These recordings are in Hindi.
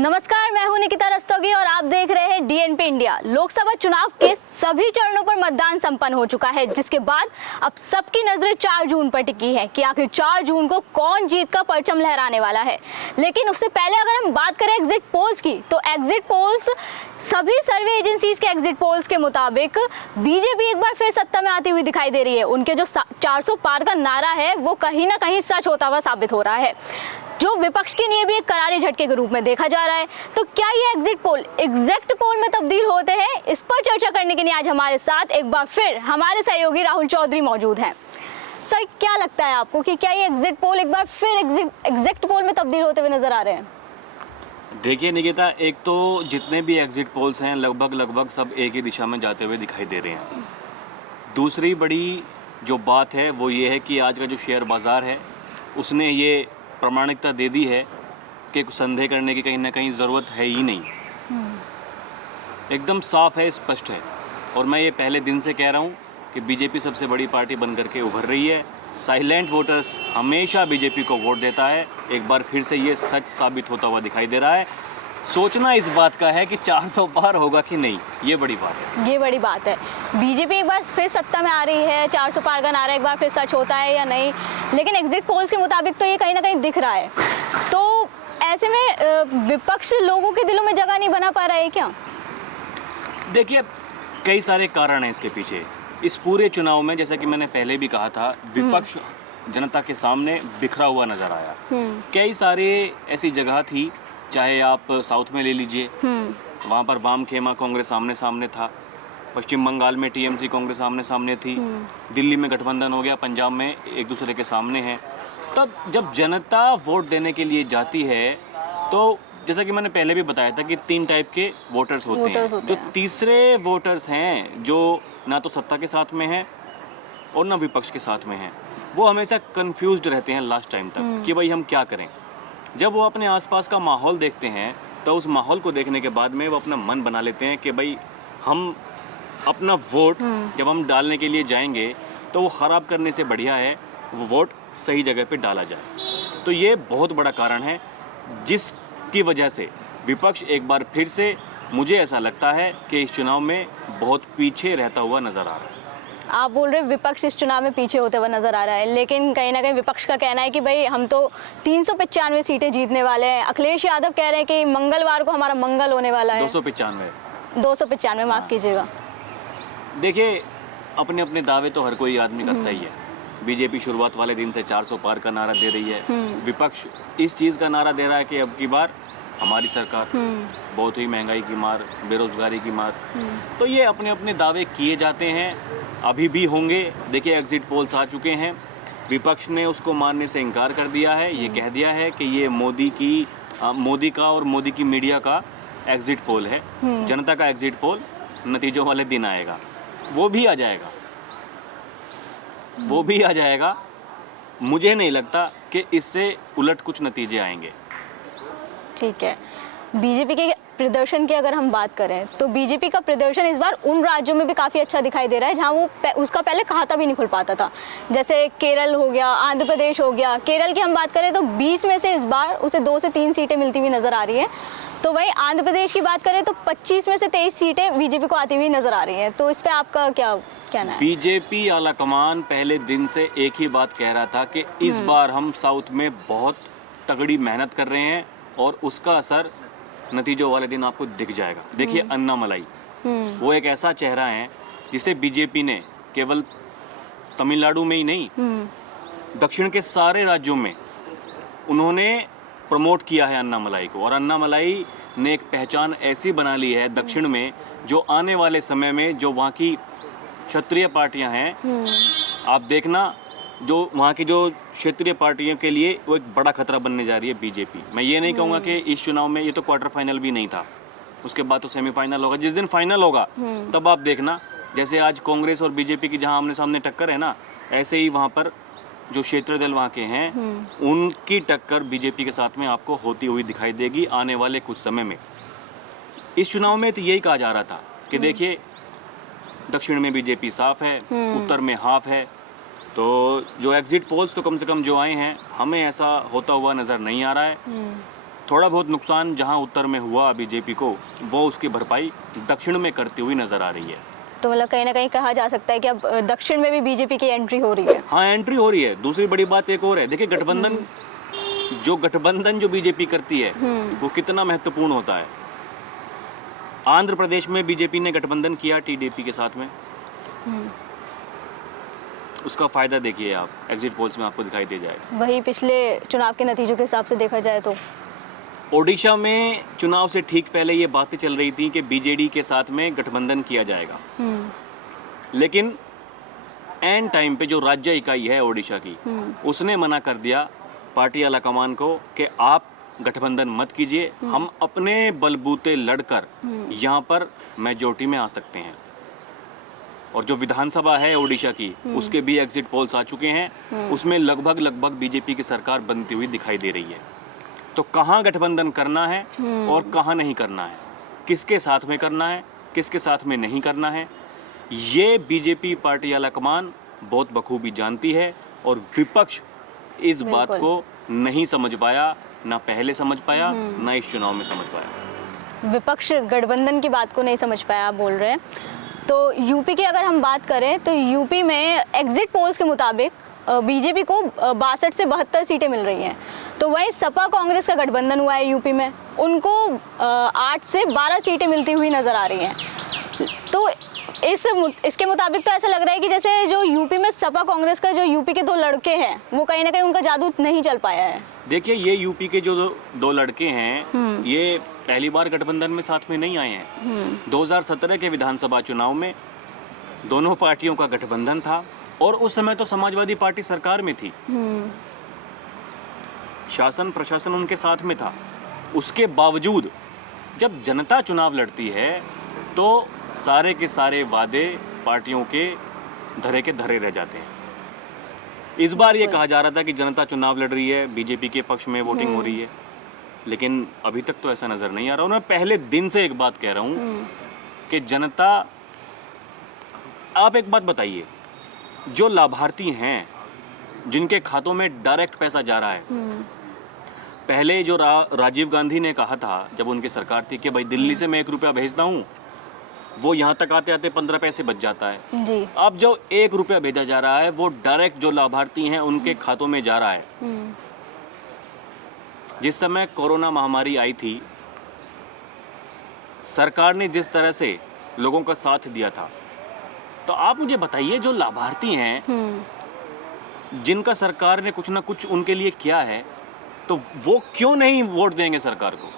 नमस्कार, मैं हूं निकिता रस्तोगी और आप देख रहे हैं डीएनपी इंडिया। लोकसभा चुनाव के सभी चरणों पर मतदान संपन्न हो चुका है, जिसके बाद अब सबकी नजरें 4 जून पर टिकी है कि आखिर 4 जून को कौन जीत का परचम लहराने वाला है। लेकिन उससे पहले अगर हम बात करें एग्जिट पोल्स की, तो एग्जिट पोल्स सभी सर्वे एजेंसीज के एग्जिट पोल्स के मुताबिक बीजेपी एक बार फिर सत्ता में आती हुई दिखाई दे रही है। उनके जो 400 पार का नारा है वो कहीं ना कहीं सच होता हुआ साबित हो रहा है, जो विपक्ष के लिए भी एक करारे झटके के रूप में देखा जा रहा है। तो क्या ये एग्जिट पोल एग्जैक्ट पोल में तब्दील होते हैं? इस पर चर्चा करने के लिए आज हमारे साथ एक बार फिर हमारे सहयोगी राहुल चौधरी मौजूद हैं। सर, क्या लगता है आपको कि क्या ये एग्जिट पोल एक बार फिर एग्जैक्ट पोल में तब्दील होते हुए नजर आ रहे हैं? देखिए निकिता, एक तो जितने भी एग्जिट पोल्स हैं लगभग सब एक ही दिशा में जाते हुए दिखाई दे रहे हैं। दूसरी बड़ी जो बात है वो ये है कि आज का जो शेयर बाज़ार है उसने ये प्रामाणिकता दे दी है कि कुछ संदेह करने की कहीं ना कहीं ज़रूरत है ही नहीं। एकदम साफ है, स्पष्ट है। और मैं ये पहले दिन से कह रहा हूँ कि बीजेपी सबसे बड़ी पार्टी बन करके उभर रही है। साइलेंट वोटर्स हमेशा बीजेपी को वोट देता है। एक बार फिर से ये सच साबित होता हुआ दिखाई दे रहा है। सोचना इस बात का है कि 400 पार होगा कि नहीं, ये बड़ी बात है। ये बड़ी बात है। बीजेपी एक बार फिर सत्ता में आ रही है, 400 पार का नारा एक बार फिर सच होता है या नहीं, लेकिन एग्जिट पोल्स के मुताबिक तो ये कहीं ना कहीं दिख रहा है। तो ऐसे में विपक्ष लोगों के दिलों में जगह नहीं बना पा रहा है क्या? देखिए, कई सारे कारण हैं इसके पीछे। इस पूरे चुनाव में, जैसा कि मैंने पहले भी कहा था, विपक्ष जनता के सामने बिखरा हुआ नजर आया। कई सारे ऐसी जगह थी, चाहे आप साउथ में ले लीजिए, वहाँ पर वाम खेमा कांग्रेस आमने सामने था। पश्चिम बंगाल में टीएमसी कांग्रेस आमने सामने थी। दिल्ली में गठबंधन हो गया, पंजाब में एक दूसरे के सामने हैं। तब जब जनता वोट देने के लिए जाती है तो जैसा कि मैंने पहले भी बताया था कि 3 टाइप के वोटर्स होते हैं। जो तीसरे वोटर्स हैं, जो ना तो सत्ता के साथ में हैं और ना विपक्ष के साथ में हैं, वो हमेशा कंफ्यूज्ड रहते हैं लास्ट टाइम तक कि भाई हम क्या करें। जब वो अपने आसपास का माहौल देखते हैं तो उस माहौल को देखने के बाद में वो अपना मन बना लेते हैं कि भाई हम अपना वोट जब हम डालने के लिए जाएंगे तो वो ख़राब करने से बढ़िया है वो वोट सही जगह पे डाला जाए। तो ये बहुत बड़ा कारण है जिसकी वजह से विपक्ष एक बार फिर से, मुझे ऐसा लगता है कि इस चुनाव में बहुत पीछे रहता हुआ नज़र आ रहा है। आप बोल रहे विपक्ष इस चुनाव में पीछे होते हुए नजर आ रहा है, लेकिन कहीं ना कहीं विपक्ष का कहना है कि भाई हम तो 395 सीटें जीतने वाले हैं। अखिलेश यादव कह रहे हैं कि मंगलवार को हमारा मंगल होने वाला है। 295 माफ कीजिएगा। देखिए, अपने अपने दावे तो हर कोई आदमी करता ही है। बीजेपी शुरुआत वाले दिन से 400 पार का नारा दे रही है। विपक्ष इस चीज़ का नारा दे रहा है कि अब की बार हमारी सरकार, बहुत ही महंगाई की मार, बेरोजगारी की मार। तो ये अपने अपने दावे किए जाते हैं, अभी भी होंगे। देखिए, एग्जिट पोल्स आ चुके हैं। विपक्ष ने उसको मानने से इनकार कर दिया है। ये कह दिया है कि ये मोदी का और मोदी की मीडिया का एग्जिट पोल है। जनता का एग्जिट पोल नतीजों वाले दिन आएगा, वो भी आ जाएगा। मुझे नहीं लगता कि इससे उलट कुछ नतीजे आएंगे। ठीक है। बीजेपी के प्रदर्शन की अगर हम बात करें तो बीजेपी का प्रदर्शन इस बार उन राज्यों में भी काफ़ी अच्छा दिखाई दे रहा है जहां वो उसका पहले खाता भी नहीं खुल पाता था। जैसे केरल हो गया, आंध्र प्रदेश हो गया। केरल की हम बात करें तो 20 में से इस बार उसे 2 से 3 सीटें मिलती हुई नज़र आ रही हैं। तो वही आंध्र प्रदेश की बात करें तो 25 में से 23 सीटें बीजेपी को आती हुई नज़र आ रही हैं। तो इस पर आपका क्या कहना है? बीजेपी आला कमान पहले दिन से एक ही बात कह रहा था कि इस बार हम साउथ में बहुत तगड़ी मेहनत कर रहे हैं और उसका असर नतीजों वाले दिन आपको दिख जाएगा। देखिए, अन्नामलाई वो एक ऐसा चेहरा है जिसे बीजेपी ने केवल तमिलनाडु में ही नहीं, दक्षिण के सारे राज्यों में उन्होंने प्रमोट किया है अन्नामलाई को। और अन्नामलाई ने एक पहचान ऐसी बना ली है दक्षिण में, जो आने वाले समय में जो वहाँ की क्षत्रिय पार्टियां हैं, आप देखना, जो वहाँ की जो क्षेत्रीय पार्टियों के लिए वो एक बड़ा खतरा बनने जा रही है बीजेपी। मैं ये नहीं कहूँगा कि इस चुनाव में, ये तो क्वार्टर फाइनल भी नहीं था, उसके बाद तो सेमीफाइनल होगा। जिस दिन फाइनल होगा तब आप देखना, जैसे आज कांग्रेस और बीजेपी की जहाँ आमने सामने टक्कर है ना, ऐसे ही वहाँ पर जो क्षेत्रीय दल वहाँ के हैं उनकी टक्कर बीजेपी के साथ में आपको होती हुई दिखाई देगी आने वाले कुछ समय में। इस चुनाव में तो यही कहा जा रहा था कि देखिए, दक्षिण में बीजेपी साफ है, उत्तर में हाफ है। तो जो एग्जिट पोल्स तो कम से कम जो आए हैं, हमें ऐसा होता हुआ नज़र नहीं आ रहा है। थोड़ा बहुत नुकसान जहां उत्तर में हुआ बीजेपी को, वो उसकी भरपाई दक्षिण में करती हुई नजर आ रही है। तो मतलब कहीं ना कहीं कहा जा सकता है कि अब दक्षिण में भी बीजेपी की एंट्री हो रही है। हाँ, एंट्री हो रही है। दूसरी बड़ी बात एक और है, देखिए गठबंधन जो बीजेपी करती है वो कितना महत्वपूर्ण होता है। आंध्र प्रदेश में बीजेपी ने गठबंधन किया टीडीपी के साथ में, उसका फायदा देखिए आप, एग्जिट पोल्स में आपको दिखाई दे जाएगा। वही पिछले चुनाव के नतीजों के हिसाब से देखा जाए तो ओडिशा में चुनाव से ठीक पहले ये बातें चल रही थी कि बीजेडी के साथ में गठबंधन किया जाएगा, लेकिन एंड टाइम पे जो राज्य इकाई है ओडिशा की, उसने मना कर दिया पार्टी आला कमान को कि आप गठबंधन मत कीजिए, हम अपने बलबूते लड़कर यहाँ पर मेजोरिटी में आ सकते हैं। और जो विधानसभा है ओडिशा की, उसके भी एग्जिट पोल्स आ चुके हैं, उसमें लगभग बीजेपी की सरकार बनती हुई दिखाई दे रही है। तो कहाँ गठबंधन करना है और कहाँ नहीं करना है, किसके साथ में करना है, किसके साथ में नहीं करना है, ये बीजेपी पार्टी आला कमान बहुत बखूबी जानती है। और विपक्ष इस बात को नहीं समझ पाया, ना पहले समझ पाया, ना इस चुनाव में समझ पाया। विपक्ष गठबंधन की बात को नहीं समझ पाया, आप बोल रहे हैं। तो यूपी की अगर हम बात करें तो यूपी में एग्जिट पोल्स के मुताबिक बीजेपी को 62 से 72 सीटें मिल रही हैं। तो वहीं सपा कांग्रेस का गठबंधन हुआ है यूपी में, उनको 8 से 12 सीटें मिलती हुई नजर आ रही हैं। तो इसके मुताबिक तो ऐसा लग रहा है कि जैसे जो यूपी में सपा कांग्रेस का जो यूपी के दो लड़के हैं, वो कहीं ना कहीं उनका जादू नहीं चल पाया है। देखिए, ये यूपी के जो दो लड़के हैं, ये पहली बार गठबंधन में साथ में नहीं आए हैं। 2017 के विधानसभा चुनाव में दोनों पार्टियों का गठबंधन था और उस समय तो समाजवादी पार्टी सरकार में थी, शासन प्रशासन उनके साथ में था। उसके बावजूद जब जनता चुनाव लड़ती है तो सारे के सारे वादे पार्टियों के धरे के धरे रह जाते हैं। इस बार ये कहा जा रहा था कि जनता चुनाव लड़ रही है, बीजेपी के पक्ष में वोटिंग हो रही है, लेकिन अभी तक तो ऐसा नजर नहीं आ रहा। और मैं पहले दिन से एक बात कह रहा हूँ कि जनता, आप एक बात बताइए, जो लाभार्थी हैं जिनके खातों में डायरेक्ट पैसा जा रहा है, पहले जो राजीव गांधी ने कहा था जब उनकी सरकार थी कि भाई दिल्ली से मैं 1 रुपया भेजता हूँ, वो यहाँ तक आते आते 15 पैसे बच जाता है जी। अब जो 1 रुपया भेजा जा रहा है वो डायरेक्ट जो लाभार्थी हैं उनके खातों में जा रहा है। जिस समय कोरोना महामारी आई थी, सरकार ने जिस तरह से लोगों का साथ दिया था, तो आप मुझे बताइए, जो लाभार्थी हैं जिनका सरकार ने कुछ ना कुछ उनके लिए किया है, तो वो क्यों नहीं वोट देंगे सरकार को?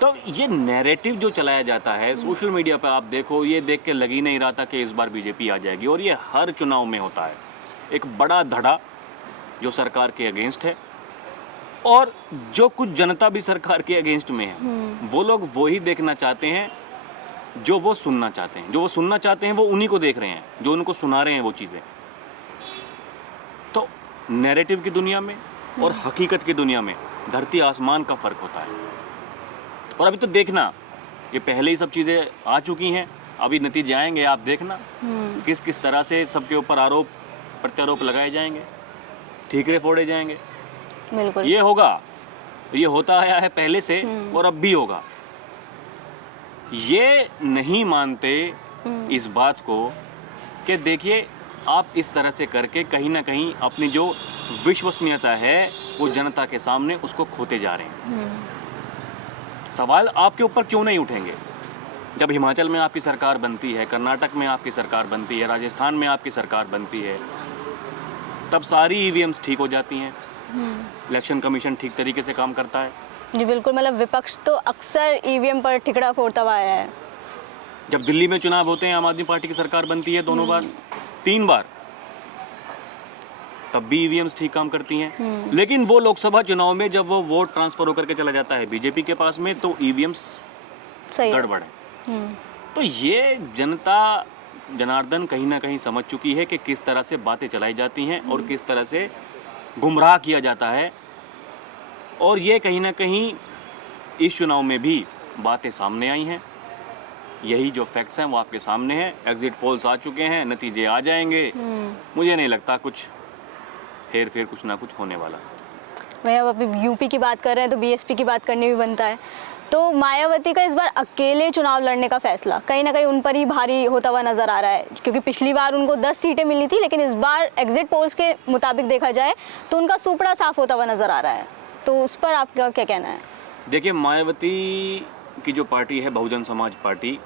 तो ये नैरेटिव जो चलाया जाता है सोशल मीडिया पर, आप देखो, ये देख के लग ही नहीं रहा था कि इस बार बीजेपी आ जाएगी। और ये हर चुनाव में होता है, एक बड़ा धड़ा जो सरकार के अगेंस्ट है, और जो कुछ जनता भी सरकार के अगेंस्ट में है, वो लोग वही देखना चाहते हैं जो वो सुनना चाहते हैं। जो वो सुनना चाहते हैं वो उन्हीं को देख रहे हैं, जो उनको सुना रहे हैं वो चीज़ें। तो नैरेटिव की दुनिया में और हकीकत की दुनिया में धरती आसमान का फ़र्क होता है। और अभी तो देखना, ये पहले ही सब चीज़ें आ चुकी हैं, अभी नतीजे आएंगे, आप देखना किस किस तरह से सबके ऊपर आरोप प्रत्यारोप लगाए जाएंगे, ठीकरे फोड़े जाएंगे। बिल्कुल, ये होगा, ये होता आया है पहले से और अब भी होगा। ये नहीं मानते इस बात को कि देखिए, आप इस तरह से करके कहीं ना कहीं अपनी जो विश्वसनीयता है वो जनता के सामने उसको खोते जा रहे हैं। सवाल आपके ऊपर क्यों नहीं उठेंगे? जब हिमाचल में आपकी सरकार बनती है, कर्नाटक में आपकी सरकार बनती है, राजस्थान में आपकी सरकार बनती है, तब सारी ईवीएम्स ठीक हो जाती हैं, इलेक्शन कमीशन ठीक तरीके से काम करता है। जी बिल्कुल, मतलब विपक्ष तो अक्सर ईवीएम पर ठिकरा फोड़ता हुआ आया है। जब दिल्ली में चुनाव होते हैं, आम आदमी पार्टी की सरकार बनती है दोनों बार, 3 बार, तब भी ईवीएम्स ठीक काम करती हैं। लेकिन वो लोकसभा चुनाव में जब वो वोट ट्रांसफर होकर के चला जाता है बीजेपी के पास में, तो ईवीएम्स गड़बड़ है। तो ये जनता जनार्दन कहीं ना कहीं समझ चुकी है कि किस तरह से बातें चलाई जाती हैं और किस तरह से गुमराह किया जाता है। और ये कहीं ना कहीं इस चुनाव में भी बातें सामने आई हैं। यही जो फैक्ट्स हैं वो आपके सामने हैं। एग्जिट पोल्स आ चुके हैं, नतीजे आ जाएंगे। मुझे नहीं लगता कुछ हेर फेर कुछ ना कुछ होने वाला। वहीं अब अभी यूपी की बात कर रहे हैं तो बीएसपी की बात करनी भी बनता है। तो मायावती का इस बार अकेले चुनाव लड़ने का फैसला कहीं ना कहीं उन पर ही भारी होता हुआ नजर आ रहा है, क्योंकि पिछली बार उनको 10 सीटें मिली थी, लेकिन इस बार एग्जिट पोल्स के मुताबिक देखा जाए तो उनका सुपड़ा साफ होता हुआ नजर आ रहा है। तो उस पर आपका क्या कहना है? देखिए, मायावती की जो पार्टी है बहुजन समाज पार्टी,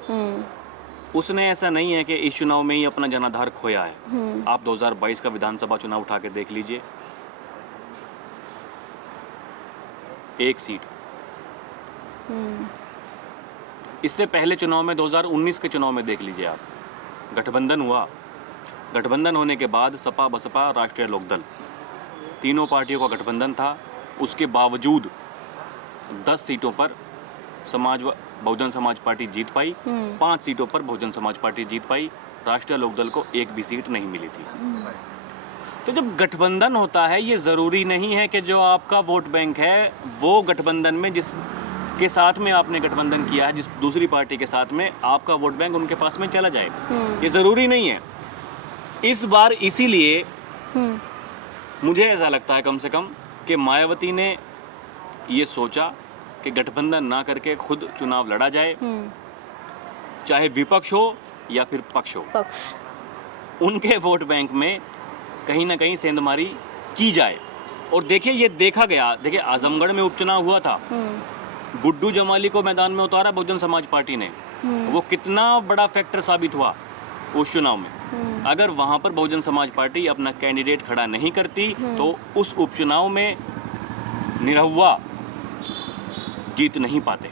उसने ऐसा नहीं है कि इस चुनाव में ही अपना जनाधार खोया है। आप 2022 का विधानसभा चुनाव उठा के देख लीजिए, एक सीट। इससे पहले चुनाव में 2019 के चुनाव में देख लीजिए आप, गठबंधन हुआ। गठबंधन होने के बाद सपा, बसपा, राष्ट्रीय लोकदल, तीनों पार्टियों का गठबंधन था। उसके बावजूद 10 सीटों पर बहुजन समाज पार्टी जीत पाई, 5 सीटों पर बहुजन समाज पार्टी जीत पाई। राष्ट्रीय लोकदल को एक भी सीट नहीं मिली थी। तो जब गठबंधन होता है, ये ज़रूरी नहीं है कि जो आपका वोट बैंक है वो गठबंधन में जिस के साथ में आपने गठबंधन किया है, जिस दूसरी पार्टी के साथ में, आपका वोट बैंक उनके पास में चला जाए। ये ज़रूरी नहीं है। इस बार इसीलिए मुझे ऐसा लगता है कम से कम कि मायावती ने ये सोचा कि गठबंधन ना करके खुद चुनाव लड़ा जाए, चाहे विपक्ष हो या फिर पक्ष हो। उनके वोट बैंक में कहीं ना कहीं सेंधमारी की जाए। और देखिए, ये देखा गया। देखिए, आजमगढ़ में उपचुनाव हुआ था, गुड्डू जमाली को मैदान में उतारा बहुजन समाज पार्टी ने। वो कितना बड़ा फैक्टर साबित हुआ उस चुनाव में। अगर वहां पर बहुजन समाज पार्टी अपना कैंडिडेट खड़ा नहीं करती तो उस उपचुनाव में निरहुआ जीत नहीं पाते।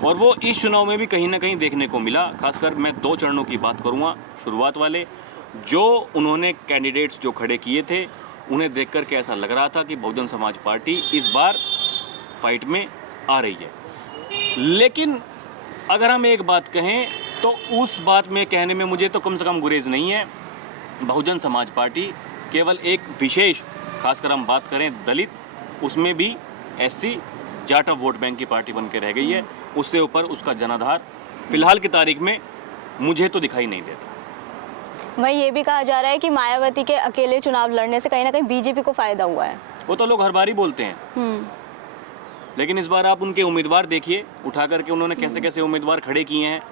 और वो इस चुनाव में भी कहीं ना कहीं देखने को मिला। खासकर मैं 2 चरणों की बात करूंगा, शुरुआत वाले। जो उन्होंने कैंडिडेट्स जो खड़े किए थे, उन्हें देखकर के ऐसा लग रहा था कि बहुजन समाज पार्टी इस बार फाइट में आ रही है। लेकिन अगर हम एक बात कहें तो उस बात में कहने में मुझे तो कम से कम गुरेज नहीं है। बहुजन समाज पार्टी केवल एक विशेष, खासकर हम बात करें दलित, उसमें भी एससी जाट वोट बैंक की पार्टी बन के रह गई है। उससे ऊपर उसका जनाधार फिलहाल की तारीख में मुझे तो दिखाई नहीं देता। वहीं ये भी कहा जा रहा है कि मायावती के अकेले चुनाव लड़ने से कहीं ना कहीं बीजेपी को फायदा हुआ है। वो तो लोग हर बार ही बोलते हैं, लेकिन इस बार आप उनके उम्मीदवार देखिए, उठा करके उन्होंने कैसे कैसे उम्मीदवार खड़े किए हैं।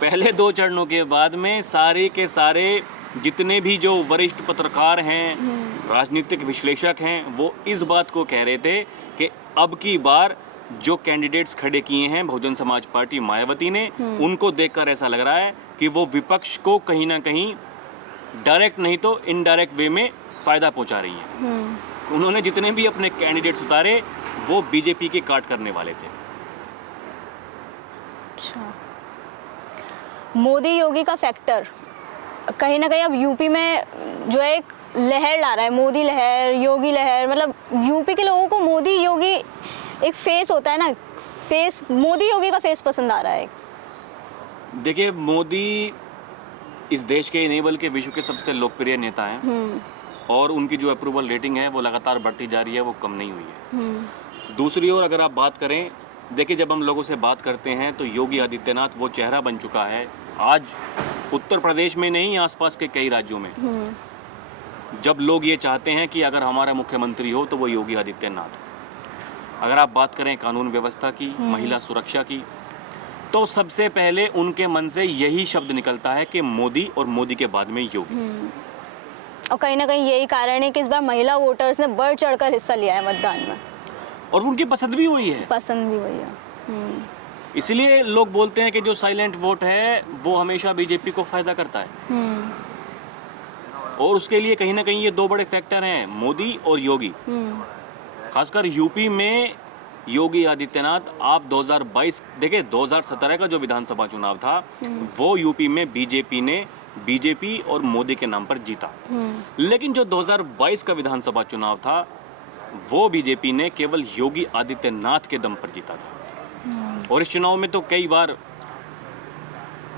पहले 2 चरणों के बाद में सारे के सारे जितने भी जो वरिष्ठ पत्रकार हैं, राजनीतिक विश्लेषक हैं, वो इस बात को कह रहे थे कि अब की बार जो कैंडिडेट्स खड़े किए हैं बहुजन समाज पार्टी मायावती ने, उनको देखकर ऐसा लग रहा है कि वो विपक्ष को कहीं ना कहीं डायरेक्ट नहीं तो इनडायरेक्ट वे में फ़ायदा पहुंचा रही हैं। उन्होंने जितने भी अपने कैंडिडेट्स उतारे वो बीजेपी के काट करने वाले थे। अच्छा, मोदी योगी का फैक्टर कहीं ना कहीं अब यूपी में जो एक लहर ला रहा है, मोदी लहर, योगी लहर। मतलब यूपी के लोगों को मोदी योगी एक फेस होता है ना, फेस, मोदी योगी का फेस पसंद आ रहा है। देखिए, मोदी इस देश के नहीं बल्कि विश्व के सबसे लोकप्रिय नेता हैं और उनकी जो अप्रूवल रेटिंग है वो लगातार बढ़ती जा रही है, वो कम नहीं हुई है। दूसरी ओर अगर आप बात करें, देखिए जब हम लोगों से बात करते हैं तो योगी आदित्यनाथ वो चेहरा बन चुका है आज उत्तर प्रदेश में नहीं, आसपास के कई राज्यों में। जब लोग ये चाहते हैं कि अगर हमारा मुख्यमंत्री हो तो वो योगी आदित्यनाथ। अगर आप बात करें कानून व्यवस्था की, महिला सुरक्षा की, तो सबसे पहले उनके मन से यही शब्द निकलता है कि मोदी, और मोदी के बाद में योगी। और कहीं ना कहीं यही कारण है कि इस बार महिला वोटर्स ने बढ़ चढ़कर हिस्सा लिया है मतदान में, और उनकी पसंद भी वही है। पसंद भी वही है। इसलिए लोग बोलते हैं कि जो साइलेंट वोट है वो हमेशा बीजेपी को फायदा करता है। और उसके लिए कहीं ना कहीं ये 2 बड़े फैक्टर हैं, मोदी और योगी। खासकर यूपी में योगी आदित्यनाथ, आप 2022 देखिए, 2017 का जो विधानसभा चुनाव था वो यूपी में बीजेपी और मोदी के नाम पर जीता। लेकिन जो 2022 का विधानसभा चुनाव था वो बीजेपी ने केवल योगी आदित्यनाथ के दम पर जीता था। और इस चुनाव में तो कई बार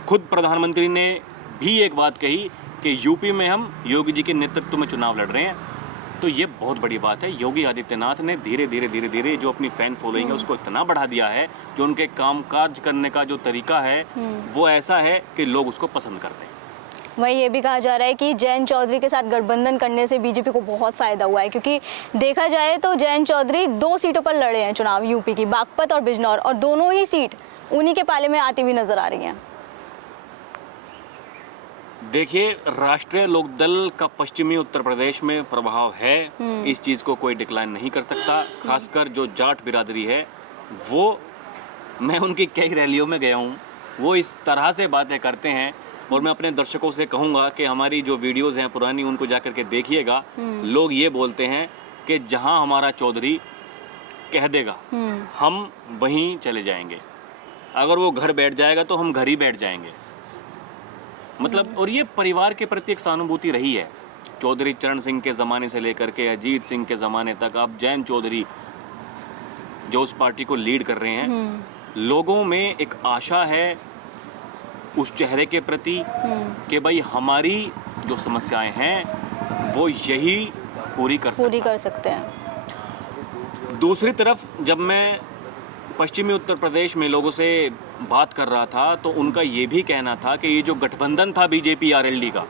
खुद प्रधानमंत्री ने भी एक बात कही कि यूपी में हम योगी जी के नेतृत्व में चुनाव लड़ रहे हैं। तो ये बहुत बड़ी बात है। योगी आदित्यनाथ ने धीरे धीरे जो अपनी फैन फॉलोइंग है उसको इतना बढ़ा दिया है, जो उनके कामकाज करने का जो तरीका है वो ऐसा है कि लोग उसको पसंद करते हैं। वहीं ये भी कहा जा रहा है कि जयंत चौधरी के साथ गठबंधन करने से बीजेपी को बहुत फायदा हुआ है, क्योंकि देखा जाए तो जयंत चौधरी 2 सीटों पर लड़े हैं चुनाव, यूपी की बागपत और बिजनौर, और दोनों ही सीट उन्हीं के पाले में आती हुई नजर आ रही हैं। देखिए, राष्ट्रीय लोकदल का पश्चिमी उत्तर प्रदेश में प्रभाव है, इस चीज़ को कोई डिक्लाइन नहीं कर सकता। खासकर जो जाट बिरादरी है, वो, मैं उनकी कई रैलियों में गया हूँ, वो इस तरह से बातें करते हैं। और मैं अपने दर्शकों से कहूँगा कि हमारी जो वीडियोज़ हैं पुरानी, उनको जा कर के देखिएगा। लोग ये बोलते हैं कि जहाँ हमारा चौधरी कह देगा हम वहीं चले जाएंगे, अगर वो घर बैठ जाएगा तो हम घर ही बैठ जाएंगे। मतलब, और ये परिवार के प्रति एक सहानुभूति रही है, चौधरी चरण सिंह के ज़माने से लेकर के अजीत सिंह के ज़माने तक। अब जयंत चौधरी जो उस पार्टी को लीड कर रहे हैं, लोगों में एक आशा है उस चेहरे के प्रति कि भाई हमारी जो समस्याएं हैं वो यही पूरी कर सकते हैं। दूसरी तरफ जब मैं पश्चिमी उत्तर प्रदेश में लोगों से बात कर रहा था, तो उनका ये भी कहना था कि ये जो गठबंधन था बीजेपी आरएलडी का,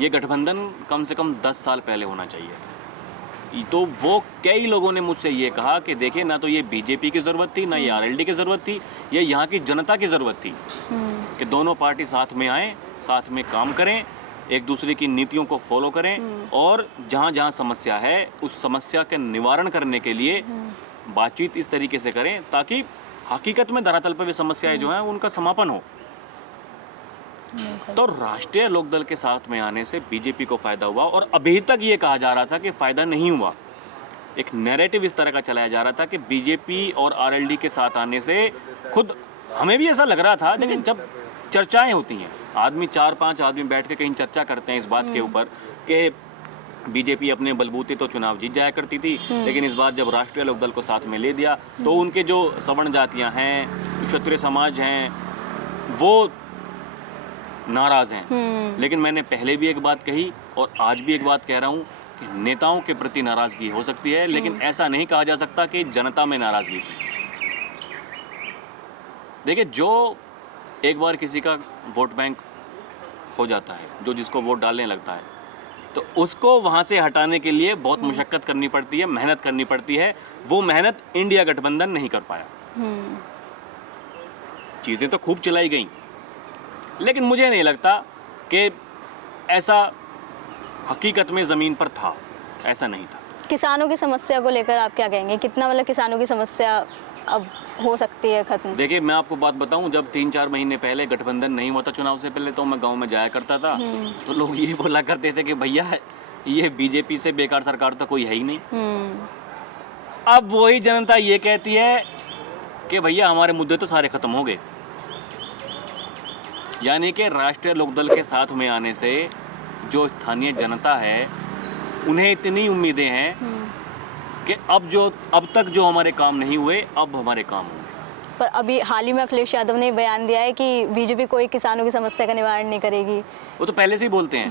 ये गठबंधन कम से कम 10 साल पहले होना चाहिए था। तो वो कई लोगों ने मुझसे ये कहा कि देखिए, ना तो ये बीजेपी की ज़रूरत थी, ना ये आरएलडी की ज़रूरत थी, ये यहाँ की जनता की ज़रूरत थी कि दोनों पार्टी साथ में आएँ, साथ में काम करें, एक दूसरे की नीतियों को फॉलो करें, और जहाँ जहाँ समस्या है उस समस्या के निवारण करने के लिए बातचीत इस तरीके से करें ताकि हकीकत में धरातल पर भी समस्याएं जो हैं उनका समापन हो। तो राष्ट्रीय लोकदल के साथ में आने से बीजेपी को फायदा हुआ, और अभी तक ये कहा जा रहा था कि फायदा नहीं हुआ। एक नैरेटिव इस तरह का चलाया जा रहा था कि बीजेपी और आरएलडी के साथ आने से, खुद हमें भी ऐसा लग रहा था, लेकिन जब चर्चाएं होती हैं, आदमी 4-5 आदमी बैठ के कहीं चर्चा करते हैं इस बात के ऊपर कि बीजेपी अपने बलबूते तो चुनाव जीत जाया करती थी, लेकिन इस बार जब राष्ट्रीय लोकदल को साथ में ले दिया तो उनके जो सवर्ण जातियां हैं, क्षत्रिय समाज हैं, वो नाराज हैं। लेकिन मैंने पहले भी एक बात कही और आज भी एक बात कह रहा हूँ कि नेताओं के प्रति नाराजगी हो सकती है, लेकिन ऐसा नहीं कहा जा सकता कि जनता में नाराजगी थी। देखिए, जो एक बार किसी का वोट बैंक हो जाता है, जो जिसको वोट डालने लगता है, तो उसको वहाँ से हटाने के लिए बहुत मुशक्कत करनी पड़ती है, मेहनत करनी पड़ती है। वो मेहनत इंडिया गठबंधन नहीं कर पाया। चीज़ें तो खूब चलाई गई, लेकिन मुझे नहीं लगता कि ऐसा हकीकत में ज़मीन पर था, ऐसा नहीं था। किसानों की समस्या को लेकर आप क्या कहेंगे? कितना मतलब किसानों की समस्या अब हो सकती है खत्म? देखिए, मैं आपको बात बताऊं, जब 3-4 महीने पहले गठबंधन नहीं हुआ था चुनाव से पहले, तो मैं गांव में जाया करता था, तो लोग ये बोला करते थे कि भैया ये बीजेपी से बेकार सरकार तो कोई है ही नहीं। अब वही जनता ये कहती है कि भैया हमारे मुद्दे तो सारे खत्म हो गए। यानी कि राष्ट्रीय लोकदल के साथ में आने से जो स्थानीय जनता है, उन्हें इतनी उम्मीदें हैं कि अब तक जो हमारे काम नहीं हुए, अब हमारे काम होंगे। पर अभी हाल ही में अखिलेश यादव ने बयान दिया है कि बीजेपी कोई किसानों की समस्या का निवारण नहीं करेगी। वो तो पहले से ही बोलते हैं,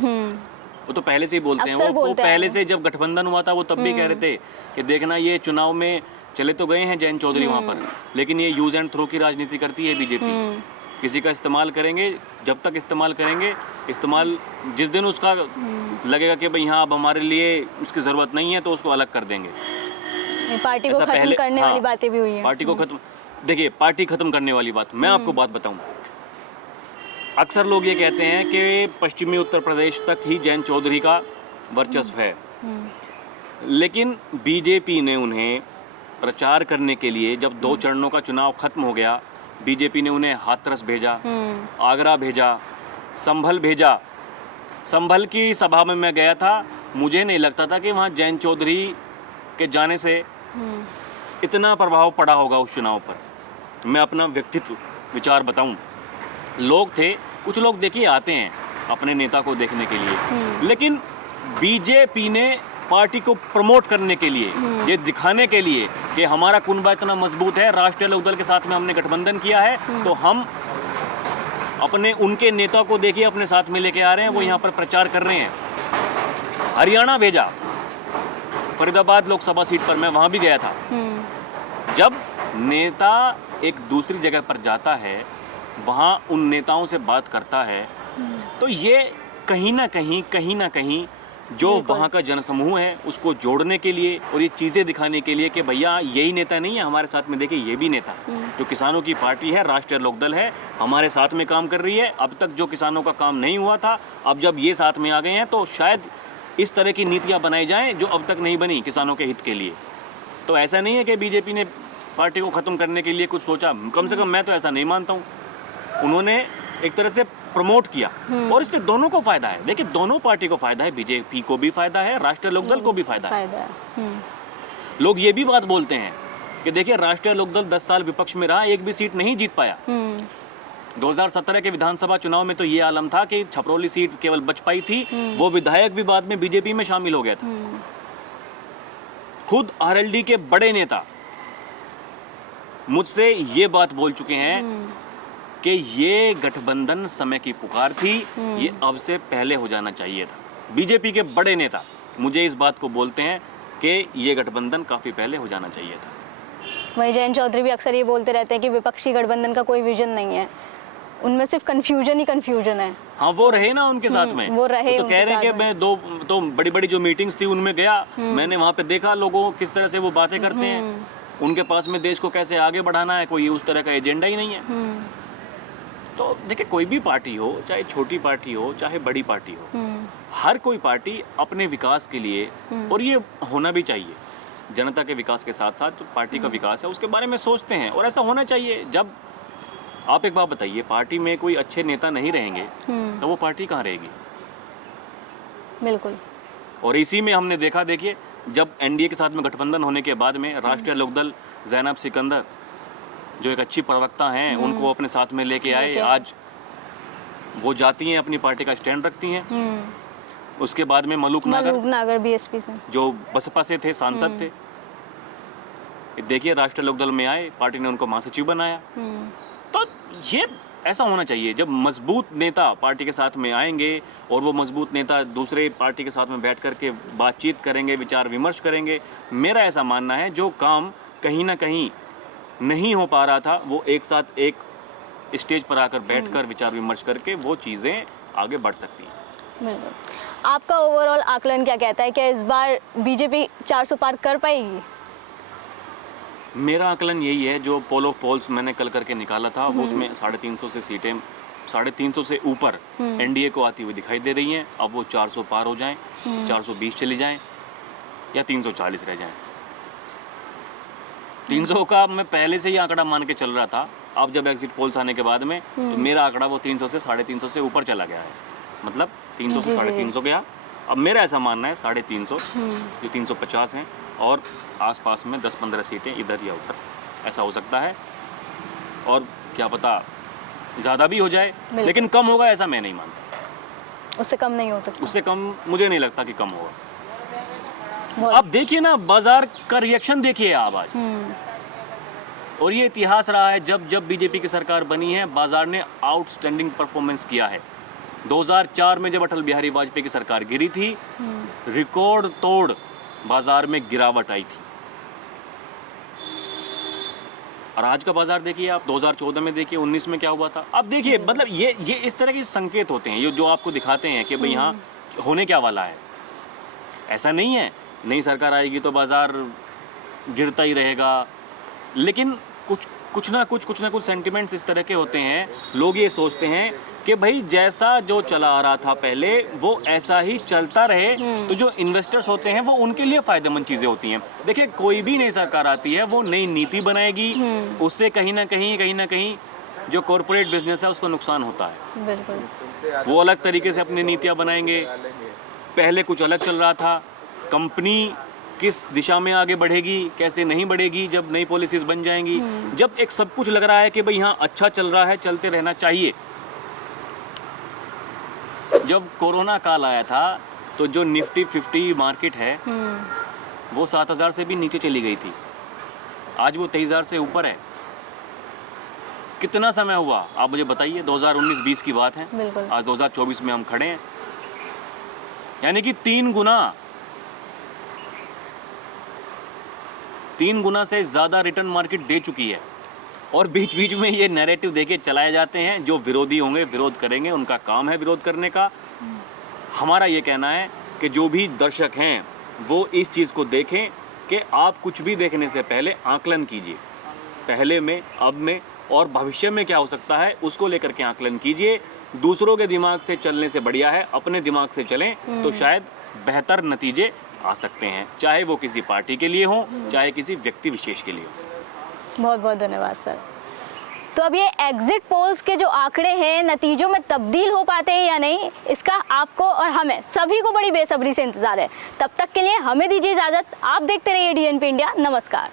वो तो पहले से ही बोलते हैं। वो पहले से जब गठबंधन हुआ था वो तब भी कह रहे थे कि देखना, ये चुनाव में चले तो गए हैं जयंत चौधरी वहाँ पर, लेकिन ये यूज एंड थ्रो की राजनीति करती है बीजेपी। किसी का इस्तेमाल करेंगे, जब तक इस्तेमाल करेंगे, इस्तेमाल जिस दिन उसका लगेगा कि भाई हाँ अब हमारे लिए उसकी ज़रूरत नहीं है, तो उसको अलग कर देंगे। पार्टी को खत्म करने वाली बातें भी हुई हैं। पार्टी को खत्म, देखिए, पार्टी खत्म करने वाली बात, मैं आपको बात बताऊं, अक्सर लोग ये कहते हैं कि पश्चिमी उत्तर प्रदेश तक ही जयंत चौधरी का वर्चस्व है, लेकिन बीजेपी ने उन्हें प्रचार करने के लिए, जब 2 चरणों का चुनाव खत्म हो गया, बीजेपी ने उन्हें हाथरस भेजा, आगरा भेजा, संभल भेजा। संभल की सभा में मैं गया था, मुझे नहीं लगता था कि वहाँ जयंत चौधरी के जाने से इतना प्रभाव पड़ा होगा उस चुनाव पर। मैं अपना व्यक्तित्व विचार बताऊं, लोग थे, कुछ लोग देखिए आते हैं अपने नेता को देखने के लिए, लेकिन बीजेपी ने पार्टी को प्रमोट करने के लिए, ये दिखाने के लिए कि हमारा कुनबा इतना मजबूत है, राष्ट्रीय लोकदल के साथ में हमने गठबंधन किया है, तो हम अपने उनके नेता को देखिए अपने साथ में लेके आ रहे हैं, वो यहाँ पर प्रचार कर रहे हैं। हरियाणा भेजा, फरीदाबाद लोकसभा सीट पर मैं वहाँ भी गया था। जब नेता एक दूसरी जगह पर जाता है, वहाँ उन नेताओं से बात करता है, तो ये कहीं ना कहीं जो बिल्कुल। वहाँ का जनसमूह है उसको जोड़ने के लिए और ये चीज़ें दिखाने के लिए कि भैया यही नेता नहीं है हमारे साथ में, देखिए ये भी नेता है। जो किसानों की पार्टी है, राष्ट्रीय लोकदल है, हमारे साथ में काम कर रही है। अब तक जो किसानों का काम नहीं हुआ था, अब जब ये साथ में आ गए हैं तो शायद इस तरह की नीतियाँ बनाई जाएँ जो अब तक नहीं बनी किसानों के हित के लिए। तो ऐसा नहीं है कि बीजेपी ने पार्टी को ख़त्म करने के लिए कुछ सोचा, कम से कम मैं तो ऐसा नहीं मानता हूँ। उन्होंने एक तरह से प्रमोट किया और इससे दोनों को फायदा है। देखिए दोनों पार्टी को फायदा है, बीजेपी को भी फायदा है, राष्ट्रीय लोकदल को भी फायदा है। फायदा है। लोग ये भी बात बोलते हैं कि देखिए राष्ट्रीय लोकदल 10 साल विपक्ष में रहा, एक भी सीट नहीं जीत पाया। 2017 के विधानसभा चुनाव में तो ये आलम था कि छपरौली सीट केवल बच पाई थी, वो विधायक भी बाद में बीजेपी में शामिल हो गया था। खुद आरएलडी के बड़े नेता मुझसे ये बात बोल चुके हैं कि ये गठबंधन समय की पुकार थी, ये अब से पहले हो जाना चाहिए था। बीजेपी के बड़े नेता मुझे इस बात को बोलते हैं कि ये गठबंधन काफी पहले हो जाना चाहिए था। वहीं जयंत चौधरी भी अक्सर ये बोलते रहते हैं कि विपक्षी गठबंधन का कोई विजन नहीं है, उनमें सिर्फ कंफ्यूजन ही कंफ्यूजन है। हाँ वो रहे ना उनके साथ में, वो रहे तो कह रहे हैं कि मैं दो तो बड़ी बड़ी जो मीटिंग्स थी उनमें गया, मैंने वहाँ पे देखा लोगों को किस तरह से वो बातें करते हैं, उनके पास में देश को कैसे आगे बढ़ाना है, कोई उस तरह का एजेंडा ही नहीं है। तो देखिए कोई भी पार्टी हो, चाहे छोटी पार्टी हो चाहे बड़ी पार्टी हो, हर कोई पार्टी अपने विकास के लिए, और ये होना भी चाहिए, जनता के विकास के साथ साथ जो पार्टी का विकास है उसके बारे में सोचते हैं और ऐसा होना चाहिए। जब आप एक बात बताइए, पार्टी में कोई अच्छे नेता नहीं रहेंगे तो वो पार्टी कहाँ रहेगी? बिल्कुल। और इसी में हमने देखा, देखिए जब एनडीए के साथ में गठबंधन होने के बाद में राष्ट्रीय लोकदल जैनब सिकंदर जो एक अच्छी प्रवक्ता हैं उनको अपने साथ में लेके आए, आज वो जाती हैं अपनी पार्टी का स्टैंड रखती हैं। उसके बाद में मलूक नागर बीएसपी से जो बसपा से थे, सांसद थे, देखिए राष्ट्रीय लोकदल में आए, पार्टी ने उनको महासचिव बनाया। तो ये ऐसा होना चाहिए, जब मजबूत नेता पार्टी के साथ में आएंगे और वो मजबूत नेता दूसरे पार्टी के साथ में बैठ कर के बातचीत करेंगे, विचार विमर्श करेंगे। मेरा ऐसा मानना है जो काम कहीं ना कहीं नहीं हो पा रहा था वो एक साथ एक स्टेज पर आकर बैठकर विचार विमर्श करके वो चीज़ें आगे बढ़ सकती हैं। बिल्कुल। आपका ओवरऑल आकलन क्या कहता है, क्या इस बार बीजेपी 400 पार कर पाएगी? मेरा आकलन यही है, जो पोल ऑफ पोल्स मैंने कल करके निकाला था वो उसमें 350 से सीटें, 350 से ऊपर एनडीए को आती हुई दिखाई दे रही हैं। अब वो 400 पार हो जाएं, 420 चली जाएं या 340 रह जाएं। 300 का मैं पहले से ही आंकड़ा मान के चल रहा था, अब जब एग्जिट पोल्स आने के बाद में तो मेरा आंकड़ा वो 300 से 350 से ऊपर चला गया है, मतलब 300 से 350 गया। अब मेरा ऐसा मानना है 350 जो 350 हैं और आसपास में 10-15 सीटें इधर या उधर, ऐसा हो सकता है। और क्या पता ज़्यादा भी हो जाए, लेकिन कम होगा ऐसा मैं नहीं मानता। उससे कम नहीं हो सकता। उससे कम मुझे नहीं लगता कि कम होगा। अब देखिए ना, बाजार का रिएक्शन देखिए आप आज, और ये इतिहास रहा है, जब जब बीजेपी की सरकार बनी है बाजार ने आउटस्टैंडिंग परफॉर्मेंस किया है। 2004 में जब अटल बिहारी वाजपेयी की सरकार गिरी थी, रिकॉर्ड तोड़ बाजार में गिरावट आई थी। और आज का बाजार देखिए आप, 2014 में देखिए, 19 में क्या हुआ था। अब देखिए मतलब ये इस तरह के संकेत होते हैं, ये जो आपको दिखाते हैं कि भाई यहाँ होने क्या वाला है। ऐसा नहीं है नई सरकार आएगी तो बाजार गिरता ही रहेगा, लेकिन कुछ ना कुछ सेंटिमेंट्स इस तरह के होते हैं। लोग ये सोचते हैं कि भाई जैसा जो चला आ रहा था पहले वो ऐसा ही चलता रहे, तो जो इन्वेस्टर्स होते हैं वो उनके लिए फायदेमंद चीज़ें होती हैं। देखिए कोई भी नई सरकार आती है वो नई नीति बनाएगी, उससे कहीं ना कहीं जो कॉरपोरेट बिजनेस है उसको नुकसान होता है। बिल्कुल। वो अलग तरीके से अपनी नीतियाँ बनाएंगे। पहले कुछ अलग चल रहा था, कंपनी किस दिशा में आगे बढ़ेगी कैसे नहीं बढ़ेगी जब नई पॉलिसीज बन जाएंगी, जब एक सब कुछ लग रहा है कि भाई यहाँ अच्छा चल रहा है, चलते रहना चाहिए। जब कोरोना काल आया था तो जो निफ्टी 50 मार्केट है वो 7000 से भी नीचे चली गई थी, आज वो 23000 से ऊपर है। कितना समय हुआ आप मुझे बताइए, 2019-20 की बात है, आज 2024 में हम खड़े हैं, यानी कि 3 गुना से ज़्यादा रिटर्न मार्केट दे चुकी है। और बीच बीच में ये नैरेटिव देके चलाए जाते हैं, जो विरोधी होंगे विरोध करेंगे, उनका काम है विरोध करने का। हमारा ये कहना है कि जो भी दर्शक हैं वो इस चीज़ को देखें कि आप कुछ भी देखने से पहले आकलन कीजिए, पहले में, अब में और भविष्य में क्या हो सकता है उसको लेकर के आकलन कीजिए। दूसरों के दिमाग से चलने से बढ़िया है अपने दिमाग से चलें, तो शायद बेहतर नतीजे आ सकते हैं, चाहे वो किसी पार्टी के लिए हो, चाहे किसी व्यक्ति विशेष के लिए हो। बहुत बहुत धन्यवाद सर। तो अब ये एग्जिट पोल्स के जो आंकड़े हैं नतीजों में तब्दील हो पाते हैं या नहीं, इसका आपको और हमें सभी को बड़ी बेसब्री से इंतजार है। तब तक के लिए हमें दीजिए इजाजत। आप देखते रहिए DNP इंडिया। नमस्कार।